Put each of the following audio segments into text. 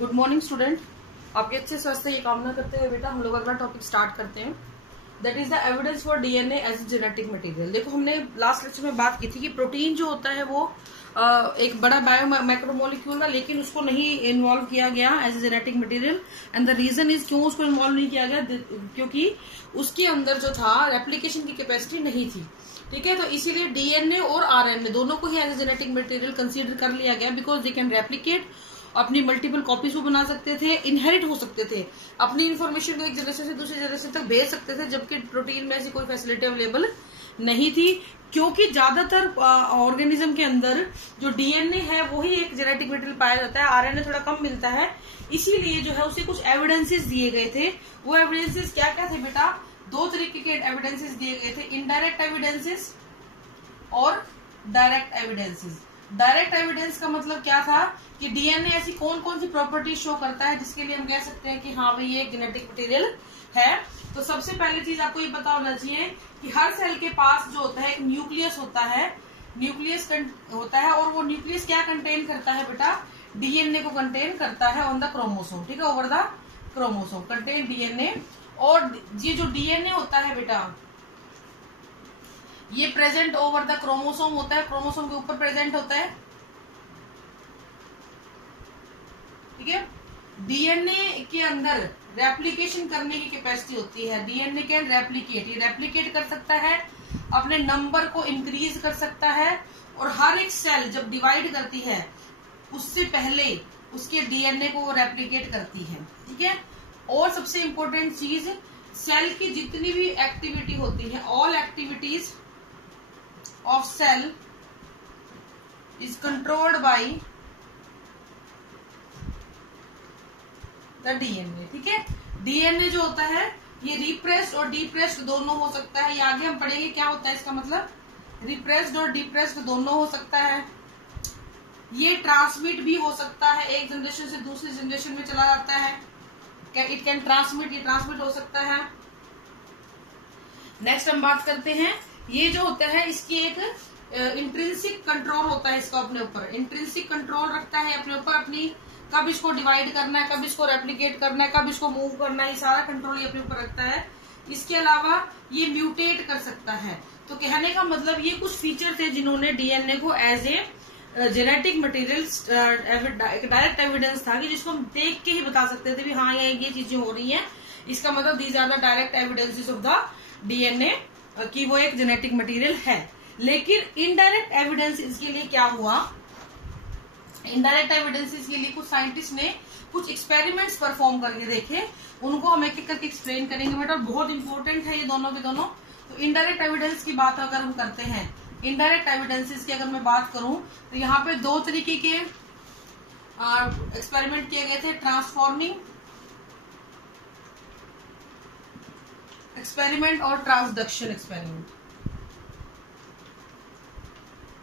Good morning student, आपके अच्छे स्वास्थ्य की कामना करते हुए बेटा हम लोग अगला टॉपिक स्टार्ट करते हैं। That is the evidence for DNA as a genetic material. देखो, हमने लास्ट लेक्चर में बात की थी कि प्रोटीन जो होता है वो एक बड़ा बायो मैक्रोमोलिक्यूल था, लेकिन उसको नहीं इन्वॉल्व किया गया as a genetic material. And the reason is क्यों उसको इन्वॉल्व नहीं किया गया, क्योंकि उसके अंदर जो था रेप्लिकेशन की कैपेसिटी नहीं थी। ठीक है, तो इसीलिए डीएनए और आरएनए दोनों को ही as a genetic material consider कर लिया गया, बिकॉज दे कैन रेप्लिकेट, अपनी मल्टीपल कॉपीज को बना सकते थे, इनहेरिट हो सकते थे, अपनी इन्फॉर्मेशन को एक जनरेशन से दूसरी जनरेशन तक भेज सकते थे, जबकि प्रोटीन में ऐसी कोई फैसिलिटी अवेलेबल नहीं थी। क्योंकि ज्यादातर ऑर्गेनिज्म के अंदर जो डीएनए है वही एक जेनेटिक मटेरियल पाया जाता है, आरएनए थोड़ा कम मिलता है, इसीलिए जो है उसे कुछ एविडेंसेस दिए गए थे। वो एविडेंसेस क्या क्या थे बेटा? दो तरीके के एविडेंसेस दिए गए थे, इनडायरेक्ट एविडेंसेस और डायरेक्ट एविडेंसेस। डायरेक्ट एविडेंस का मतलब क्या था कि डीएनए ऐसी कौन कौन सी प्रॉपर्टी शो करता है जिसके लिए हम कह सकते हैं कि हाँ भाई ये एक जेनेटिक मटेरियल है। तो सबसे पहली चीज आपको ये पता होना चाहिए कि हर सेल के पास जो होता है एक न्यूक्लियस होता है, न्यूक्लियस होता है, और वो न्यूक्लियस क्या कंटेन करता है बेटा? डीएनए को कंटेन करता है ऑन द क्रोमोसोम। ठीक है, over the chromosome contain DNA. और ये जो डीएनए होता है बेटा, ये प्रेजेंट ओवर द क्रोमोसोम होता है, क्रोमोसोम के ऊपर प्रेजेंट होता है। ठीक है, डीएनए के अंदर रेप्लिकेशन करने की कैपेसिटी होती है। डीएनए कैन रेप्लिकेट, ये रेप्लिकेट कर सकता है, अपने नंबर को इंक्रीज कर सकता है, और हर एक सेल जब डिवाइड करती है उससे पहले उसके डीएनए को वो रेप्लिकेट करती है। ठीक है, और सबसे इंपॉर्टेंट चीज, सेल की जितनी भी एक्टिविटी होती है, all activities of cell is controlled by the DNA। ठीक है, डीएनए जो होता है ये रिप्रेस्ड और डिप्रेस्ड दोनों हो सकता है। ये आगे हम पढ़ेंगे क्या होता है इसका मतलब, रिप्रेस्ड और डिप्रेस्ड दोनों हो सकता है। ये ट्रांसमिट भी हो सकता है, एक जनरेशन से दूसरी जनरेशन में चला जाता है। इट कैन ट्रांसमिट, ये ट्रांसमिट हो सकता है। नेक्स्ट हम बात करते हैं, ये जो होता है इसकी एक इंट्रिंसिक कंट्रोल होता है, इसका अपने ऊपर इंट्रिंसिक कंट्रोल रखता है अपने ऊपर, अपनी कब इसको डिवाइड करना है, कब इसको रेप्लिकेट करना है, कब इसको मूव करना है, ये सारा कंट्रोल ये अपने ऊपर रखता है। इसके अलावा ये म्यूटेट कर सकता है। तो कहने का मतलब ये कुछ फीचर थे जिन्होंने डीएनए को as a genetic material direct evidence था कि जिसको हम देख के ही बता सकते थे भी हाँ ये चीजें हो रही हैं। इसका मतलब these are the direct evidences of the DNA कि वो एक जेनेटिक मटेरियल है। लेकिन इनडायरेक्ट एविडेंस इसके लिए क्या हुआ? इनडायरेक्ट एविडेंसेस के लिए कुछ साइंटिस्ट ने कुछ एक्सपेरिमेंट्स परफॉर्म करके देखे, उनको हम एक एक करके एक्सप्लेन करेंगे बेटा, बहुत इंपॉर्टेंट है ये दोनों के दोनों। तो इनडायरेक्ट एविडेंस की बात अगर हम करते हैं, इनडायरेक्ट एविडेंसेस की अगर मैं बात करूं तो यहाँ पे दो तरीके के एक्सपेरिमेंट किए गए थे, ट्रांसफॉर्मिंग एक्सपेरिमेंट और ट्रांसडक्शन एक्सपेरिमेंट।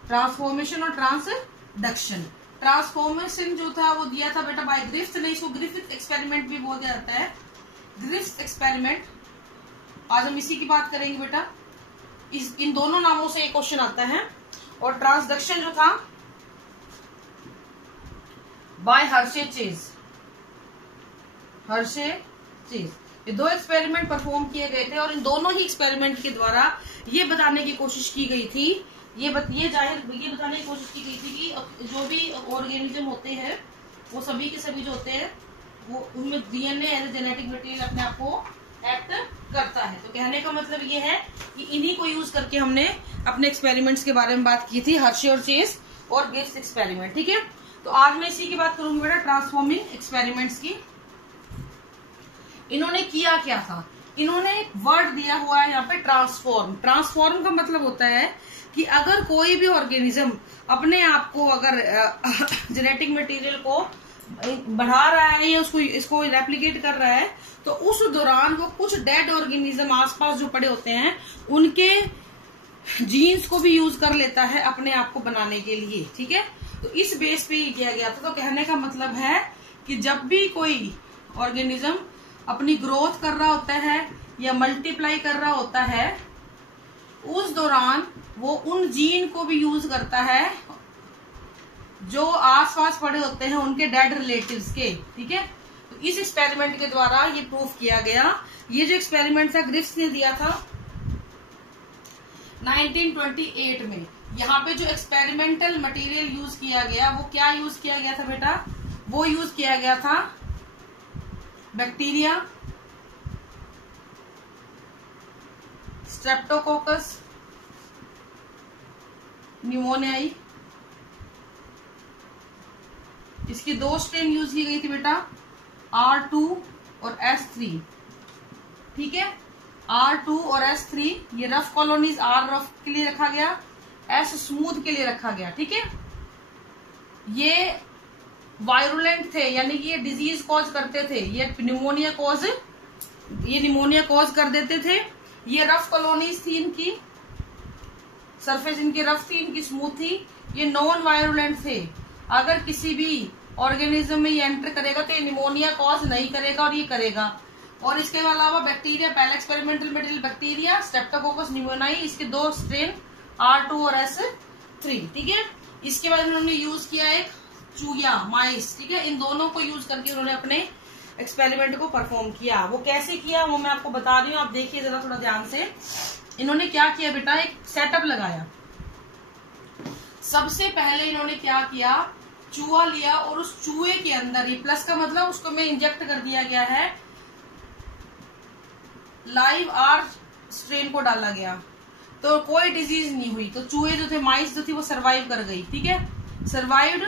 ट्रांसफॉर्मेशन और ट्रांसडक्शन। ट्रांसफॉर्मेशन जो था वो दिया था बेटा बाय ग्रिफ्थ ने, इसको ग्रिफिथ एक्सपेरिमेंट भी बोला जाता है, ग्रिफ्थ एक्सपेरिमेंट। आज हम इसी की बात करेंगे बेटा, इन दोनों नामों से एक क्वेश्चन आता है। और ट्रांसडक्शन जो था by Hershey Chase, Hershey Chase. ये दो एक्सपेरिमेंट परफॉर्म किए गए थे और इन दोनों ही एक्सपेरिमेंट के द्वारा ये बताने की कोशिश की गई थी, ये बताने की कोशिश की गई थी कि जो भी ऑर्गेनिज्म होते हैं वो सभी के सभी जो होते हैं वो उनमें DNA as a genetic material अपने आप को एक्ट करता है। तो कहने का मतलब ये है कि इन्हीं को यूज करके हमने अपने एक्सपेरिमेंट्स के बारे में बात की थी, हर्शे और चेज और गिब्स एक्सपेरिमेंट। ठीक है, तो आज मैं इसी की बात करूंगी बेटा, ट्रांसफॉर्मिंग एक्सपेरिमेंट्स की। इन्होंने किया क्या था? इन्होंने एक वर्ड दिया हुआ है यहाँ पे, ट्रांसफॉर्म। ट्रांसफॉर्म का मतलब होता है कि अगर कोई भी ऑर्गेनिज्म अपने आप को अगर जेनेटिक मटेरियल को बढ़ा रहा है या इसको रेप्लिकेट कर रहा है, तो उस दौरान वो कुछ डेड ऑर्गेनिज्म आसपास जो पड़े होते हैं उनके जीन्स को भी यूज कर लेता है अपने आप को बनाने के लिए। ठीक है, तो इस बेस पे ही किया गया था। तो कहने का मतलब है कि जब भी कोई ऑर्गेनिज्म अपनी ग्रोथ कर रहा होता है या मल्टीप्लाई कर रहा होता है, उस दौरान वो उन जीन को भी यूज करता है जो आसपास पड़े होते हैं उनके डेड रिलेटिव्स के, ठीक है। तो इस एक्सपेरिमेंट के द्वारा ये प्रूफ किया गया। ये जो एक्सपेरिमेंट था ग्रिफ्स ने दिया था 1928 में। यहाँ पे जो एक्सपेरिमेंटल मटेरियल यूज किया गया वो क्या यूज किया गया था बेटा? वो यूज किया गया था बैक्टीरिया, स्ट्रेप्टोकोकस न्यूमोनियाई, इसकी 2 स्ट्रेन यूज की गई थी बेटा, R2 और S3, ठीक है। R2 और S3 ये रफ कॉलोनीज, R रफ के लिए रखा गया, S स्मूथ के लिए रखा गया, ठीक है। ये वायरुलेंट थे, यानी कि ये डिजीज कॉज करते थे, ये निमोनिया कॉज कर देते थे। ये रफ कॉलोनीज थी, इनकी सरफेस इनकी रफ थी, इनकी स्मूथ थी। ये नॉन वायरुलेंट थे। अगर किसी भी ऑर्गेनिज्म में ये एंटर करेगा तो ये निमोनिया कॉज नहीं करेगा और ये करेगा। और इसके अलावा बैक्टीरिया, पहला experimental material bacteria, Streptococcus pneumoniae, इसके 2 स्ट्रेन R2 और S3, ठीक है। इसके बाद उन्होंने यूज किया एक चूया, माइस, ठीक है। इन दोनों को यूज करके उन्होंने अपने एक्सपेरिमेंट को परफॉर्म किया। वो कैसे किया वो मैं आपको बता रही हूँ, आप देखिए जरा थोड़ा ध्यान से। इन्होंने क्या किया बेटा, एक सेटअप लगाया। सबसे पहले इन्होंने क्या किया, चूहा लिया और उस चूहे के अंदर, ये प्लस का मतलब उसको में इंजेक्ट कर दिया गया है, लाइव R स्ट्रेन को डाला गया, तो कोई डिजीज नहीं हुई। तो चूहे जो थे, माइस जो थी, वो सरवाइव कर गई, ठीक है। सर्वाइव्ड,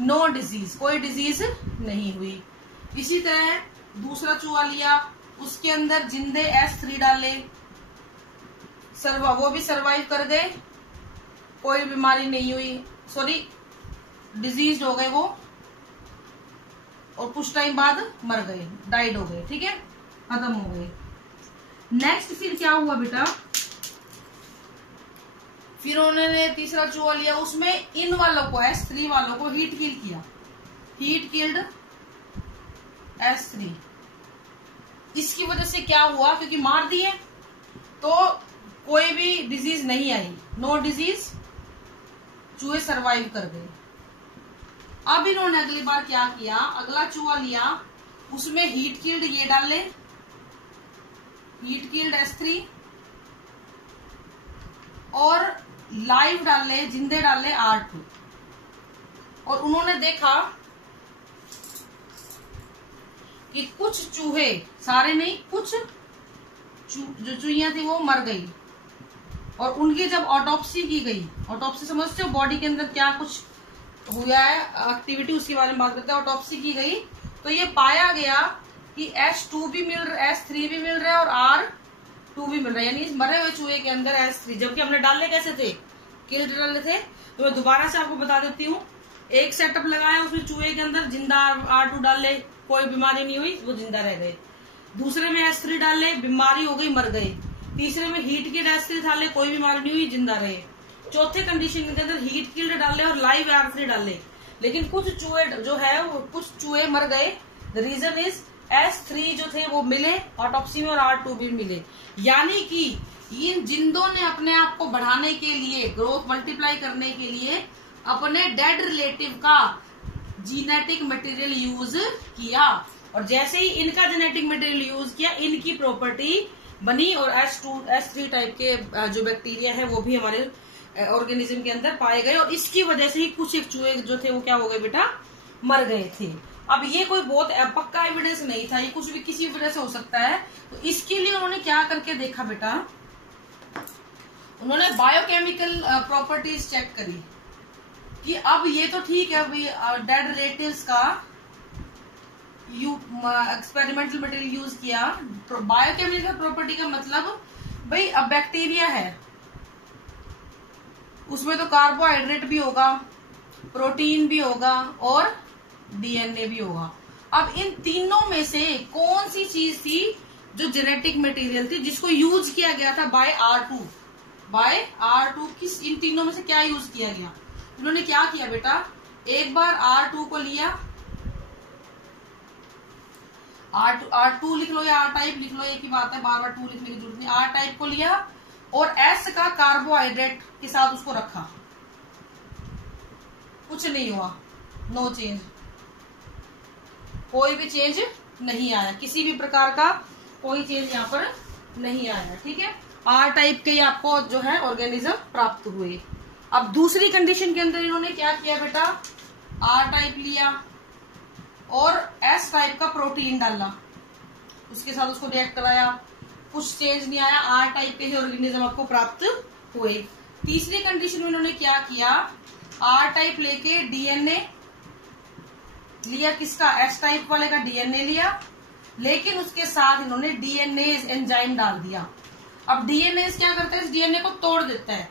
नो डिजीज, कोई डिजीज नहीं हुई। इसी तरह दूसरा चूहा लिया, उसके अंदर जिंदे S3 डाले, वो भी सरवाइव कर गए, कोई बीमारी नहीं हुई, सॉरी डिजीज हो गए वो, और कुछ टाइम बाद मर गए, डाइड हो गए, ठीक है, खत्म हो गए। नेक्स्ट फिर क्या हुआ बेटा, फिर उन्होंने तीसरा चूहा लिया, उसमें इन वालों को, S3 वालों को हीट किल किया, हीट किल्ड S3। इसकी वजह से क्या हुआ, क्योंकि मार दिए तो कोई भी डिजीज नहीं आई, नो डिजीज, चूहे सरवाइव कर गए। अब इन्होंने अगली बार क्या किया, अगला चूहा लिया, उसमें हीट किल्ड ये डाले, हीट किल्ड S3, और लाइव डाले, जिंदे डाले R2। और उन्होंने देखा कि कुछ चूहे, सारे नहीं, कुछ जो चूहियां थी वो मर गई। और उनकी जब ऑटोप्सी की गई, ऑटोप्सी समझते हो, बॉडी के अंदर क्या कुछ हुआ है एक्टिविटी, उसके बारे में बात करते हैं। ऑटोप्सी की गई तो ये पाया गया कि S2 भी मिल रहा है, S3 भी मिल रहा है और R2 भी मिल रहा है, यानी इस मरे हुए चूहे के अंदर S3, जबकि हमने डाले कैसे थे, किल्ड डाले थे। तो मैं दोबारा से आपको बता देती हूँ, एक सेटअप लगाया, उसमें चूहे के अंदर जिंदा R2 डाले, कोई बीमारी नहीं हुई, वो जिंदा रह गए। दूसरे में S3 डाले, बीमारी हो गई, मर गए। तीसरे में हीट किल्ड S3 डाले, कोई बीमारी नहीं हुई, जिंदा रहे। चौथे कंडीशन के अंदर हीट किल्ड डाले और लाइव R3 डाले, लेकिन कुछ चूहे जो है वो, कुछ चूहे मर गए। द रीजन इज S3 जो थे वो मिले ऑटोप्सी में और R2 भी मिले, यानी कि इन जिंदों ने अपने आप को बढ़ाने के लिए, ग्रोथ मल्टीप्लाई करने के लिए अपने डेड रिलेटिव का जीनेटिक मटेरियल यूज किया। और जैसे ही इनका जेनेटिक मटेरियल यूज किया, इनकी प्रॉपर्टी बनी और S3 टाइप के जो बैक्टीरिया है वो भी हमारे ऑर्गेनिज्म के अंदर पाए गए। और इसकी वजह से ही कुछ एक चूहे जो थे वो क्या हो गए बेटा, मर गए थे। अब ये कोई बहुत पक्का एविडेंस नहीं था, ये कुछ भी किसी वजह से हो सकता है। तो इसके लिए उन्होंने क्या करके देखा बेटा, उन्होंने बायोकेमिकल प्रॉपर्टीज चेक करी कि अब ये तो ठीक है, अभी डेड रिलेटिव्स का एक्सपेरिमेंटल मटेरियल यूज किया। बायोकेमिकल प्रॉपर्टी का मतलब भाई, अब बैक्टीरिया है, उसमें तो कार्बोहाइड्रेट भी होगा, प्रोटीन भी होगा और डीएनए भी होगा। अब इन तीनों में से कौन सी चीज थी जो जेनेटिक मटेरियल थी जिसको यूज किया गया था बाय R2? किस, इन तीनों में से क्या यूज किया गया? उन्होंने क्या किया बेटा, एक बार R2 को लिया, R2 लिख लो या R टाइप लिख लो, एक ही बात है, बार बार 2 लिखने की जरूरत नहीं। R टाइप को लिया और S का कार्बोहाइड्रेट के साथ उसको रखा, कुछ नहीं हुआ, नो चेंज, कोई भी चेंज नहीं आया, किसी भी प्रकार का कोई चेंज यहाँ पर नहीं आया। ठीक है, आर टाइप के आपको जो है ऑर्गेनिज्म प्राप्त हुए। अब दूसरी कंडीशन के अंदर इन्होंने क्या किया बेटा, आर टाइप लिया और एस टाइप का प्रोटीन डाला, उसके साथ उसको रिएक्ट कराया, कुछ चेंज नहीं आया, आर टाइप के ही ऑर्गेनिज्म आपको प्राप्त हुए। तीसरी कंडीशन में इन्होंने क्या किया, आर टाइप लेके डीएनए लिया, किसका, एस टाइप वाले का डीएनए लिया, लेकिन उसके साथ इन्होंने डीएनए एंजाइम डाल दिया। अब डीएनए क्या करता है, इस डीएनए को तोड़ देता है,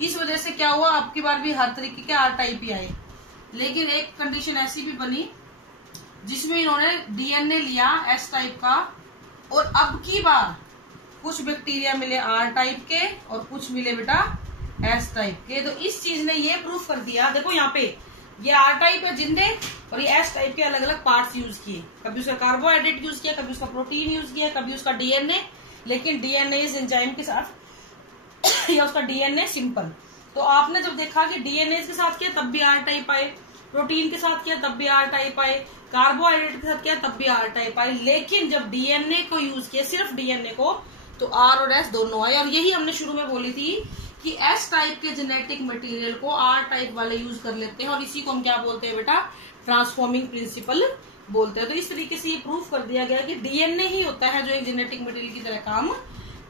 इस वजह से क्या हुआ, आपकी बार भी हर तरीके के आर टाइप ही आए। लेकिन एक कंडीशन ऐसी भी बनी जिसमें इन्होंने डीएनए लिया एस टाइप का, और अब की बार कुछ बैक्टीरिया मिले आर टाइप के और कुछ मिले बेटा एस टाइप के। तो इस चीज ने ये प्रूफ कर दिया, देखो यहाँ पे ये आर टाइप है जिंदे और ये एस टाइप के अलग अलग पार्ट्स यूज किए, कभी उसका कार्बोहाइड्रेट यूज किया, कभी उसका प्रोटीन यूज किया, कभी उसका डीएनए, लेकिन डीएनए इस एंजाइम के साथ या उसका डीएनए सिंपल। तो आपने जब देखा कि डीएनए के साथ किया तब भी आर टाइप आए, प्रोटीन के साथ किया तब भी आर टाइप आए, कार्बोहाइड्रेट के साथ किया तब भी आर टाइप आए, लेकिन जब डीएनए को यूज किया, सिर्फ डीएनए को, तो आर और एस दोनों आए। और यही हमने शुरू में बोली थी कि एस टाइप के जेनेटिक मटेरियल को आर टाइप वाले यूज कर लेते हैं, और इसी को हम क्या बोलते हैं बेटा, ट्रांसफॉर्मिंग प्रिंसिपल बोलते हैं। तो इस तरीके से ये प्रूफ कर दिया गया कि डीएनए ही होता है जो एक जेनेटिक मटेरियल की तरह काम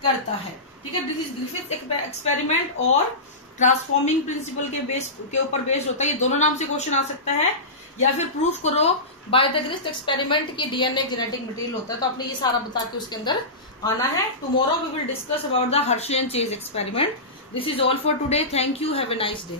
करता है। ठीक है, दिस इज ग्रिफिथ एक्सपेरिमेंट और ट्रांसफॉर्मिंग प्रिंसिपल के ऊपर बेस्ड होता है। ये दोनों नाम से क्वेश्चन आ सकता है, या फिर प्रूफ करो बाय द ग्रिफिथ एक्सपेरिमेंट की डीएनए जेनेटिक मटेरियल होता है। तो आपने ये सारा बता के उसके अंदर आना है। Tomorrow we will discuss about the Hershey and Chase experiment. This is all for today. Thank you. Have a nice day.